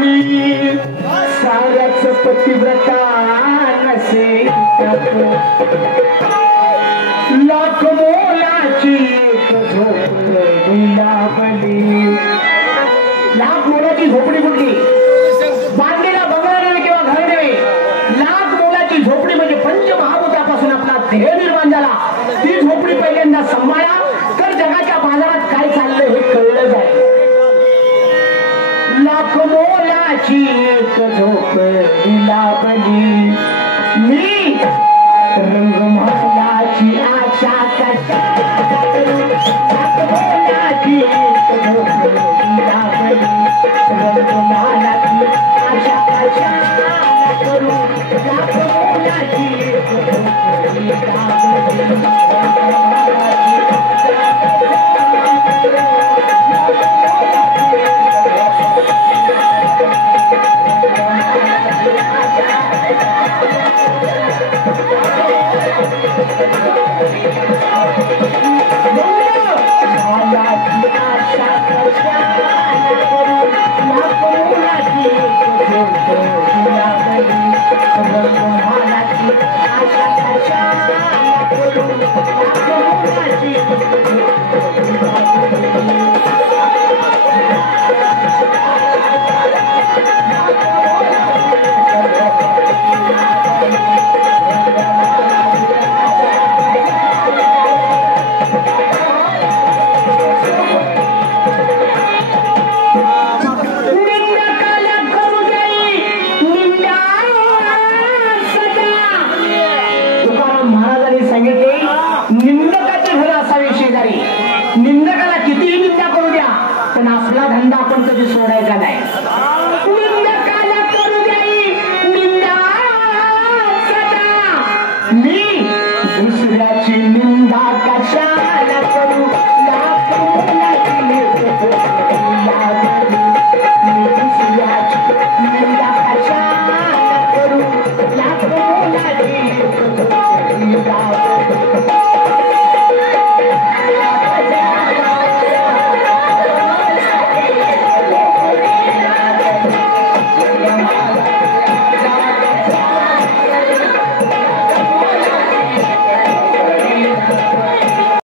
मी साऱ्याच पतिव्रता नसे लाख मोलाची एक झोपडी लाभली. लाख मोलाची झोपडी कुठली? बांधलेला बंगला नव्हे किंवा घर नव्हे. लाख मोलाची झोपडी म्हणजे पंचमहाभूतापासून आपला देह निर्माण झाला. ती झोपडी पहिल्यांदा सांभाळा तर जगाच्या बाजारात काय चाललंय हे कळलं जाईल. लाख मोलाची एक झोपडी लाभली. मी रंगमालाची आशा कशा लाख मोलाची एक झोपडी लाभली. रंगमालाची आशा कशा करू लाख मोलाची एक झोपडी लाभली. निंदकाला कितीही निंदा करू द्या पण आपला धंदा आपण कधी सोडायचा नाही.